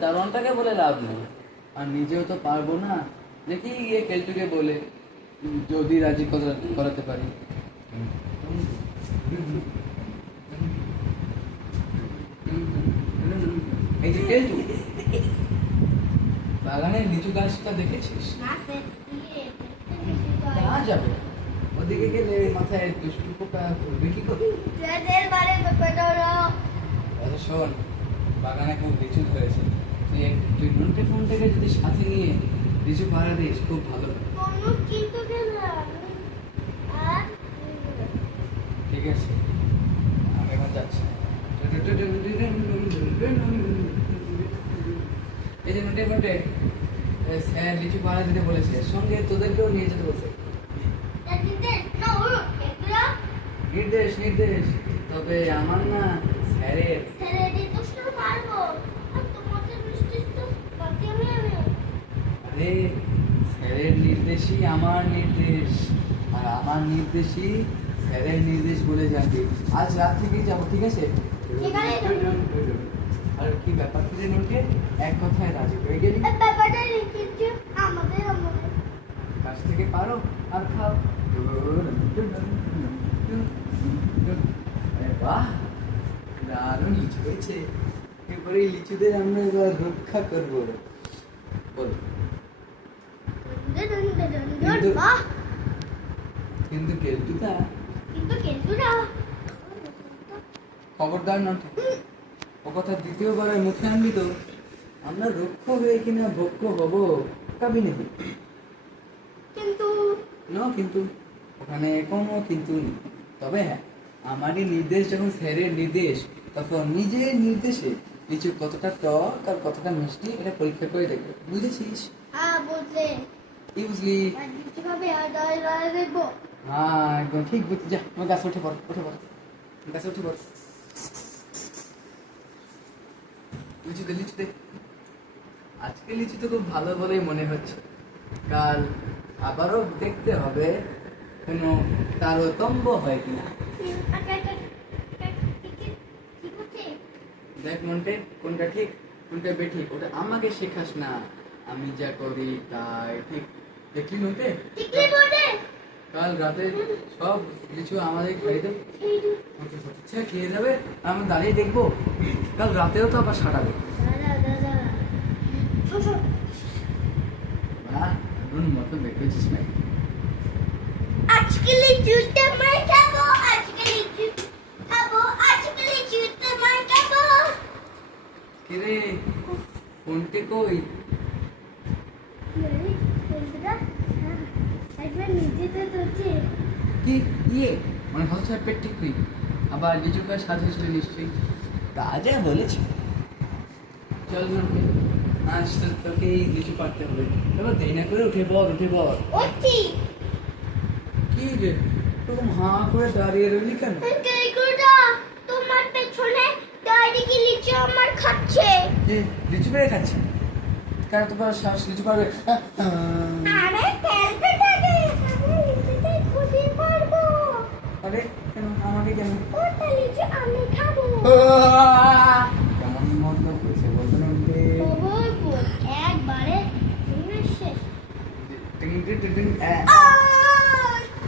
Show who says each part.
Speaker 1: দারোয়ানটাকে বলে লাভ নেই। আর নিজেও তো পারব না। দেখি গিয়ে কেলটুকে বলে যদি রাজি করা- করাতে পারি। এই যে কেলটু। বাগানের লিচু গাছটা দেখেছিস?
Speaker 2: না
Speaker 1: যাবে। ওদিকে গেলে মাথায় দুষ্টু পোকা ঘুরবে কি করে?
Speaker 2: তোদের বারে ব্যাপারটা হলো
Speaker 1: আচ্ছা শোন বাগানে খুব লিচু ধরেছে তুই তুই নোটে ফোনটাকে যদি সাথে নিয়ে লিচু পাড়া দিস খুব ভালো ঠিক আছে আমি এখন যাচ্ছি। এই যে নোটে ফোনটে স্যার লিচু পাড়া দিতে বলেছে। সঙ্গে তোদেরকেও নিয়ে যেতে বলছে। নির্দেশ নির্দেশ। তবে আমার না স্যারের
Speaker 2: আর,
Speaker 1: স্যারের নির্দেশই আমার নির্দেশ। আর আমার নির্দেশই স্যারের নির্দেশ বলে যাবে আজ রাত থেকেই যাব, ঠিক আছে। আর কি ব্যাপার ফিরে নোটে এক কথায় রাজি হয়ে গেলি?
Speaker 2: ব্যাপারটা লিখেছি আমাদের আমাদের
Speaker 1: কাছ থেকে পারো আর খাও। বাহ দারুণ লিচু হয়েছে। এরপরে এই লিচুদের আমরা এবার রক্ষা করব। বল। কিন্তু
Speaker 2: বাহ।
Speaker 1: কিন্তু কেলটুটা খবরদার নট। ও কথা দ্বিতীয়বারের মুখে আনবি তো। আমরা রক্ষ হয়ে কিনা ভক্ষ হব কাবি নেই।
Speaker 2: কিন্তু
Speaker 1: ন কিন্তু ওখানে কোনো কিন্তু নেই। তবে হ্যাঁ আমারই নির্দেশ যখন স্যারের নির্দেশ তখন নিজের নির্দেশে কিছু কতটা টক আর কতটা মিষ্টি এটা পরীক্ষা করে দেখবে। বুঝেছিস?
Speaker 2: হ্যাঁ বললে
Speaker 1: কি বুঝলি? হ্যাঁ একদম ঠিক বুঝছি যা আমার গাছে উঠে পড় উঠে পড় গাছে উঠে পড়। লিচু দে লিচু আজকে লিচু তো খুব ভালো বলেই মনে হচ্ছে। কাল আবারও দেখতে হবে কোনো তারতম্য হয় কিনা।
Speaker 2: ঠিক
Speaker 1: দেখ মনটে, কোনটা ঠিক, কোনটা বেঠিক ওটা আমাকে শেখাস না। আমি যা করি তাই ঠিক। দেখলি মনটে? কাল রাতে সব কিছু আমাদের দেবে আচ্ছা খেয়ে যাবে আমি দাঁড়িয়ে দেখব। কাল রাতেও তো আবার বাহ দারুণ মতো দেখেছিস না
Speaker 2: আজকে লিচুতে মার খাব আজকে লিচু খাব আজকে লিচুতে মার খাব।
Speaker 1: কিরে কোনটে কই? কি? ইয়ে? মানে ঠিক নেই। আবার লিচু খাওয়ার স্বাদ হয়েছিল নিশ্চয়ই। তা যা বলেছি। চল মনকে আজ তো তোকে এই লিচু পারতে হবে। এবার দেরি না করে উঠে পড় উঠে পড়।
Speaker 2: ওটি
Speaker 1: কি রে হাঁ করে দাঁড়িয়ে রইলি কেন?
Speaker 2: কেকুটা তোমার পেছনে দাঁড়িয়ে কি লিচু আমার খাচ্ছে।
Speaker 1: লিচু কারণ তোমার শ্বাস লিচু পারবে
Speaker 2: আরে লিচুতে খুঁজে পারব
Speaker 1: আরে কেন আমাকে কেন
Speaker 2: ওটা লিচু আমি খাব
Speaker 1: কেমন মন্দ হয়েছে বলতে
Speaker 2: ওই একবারে শেষ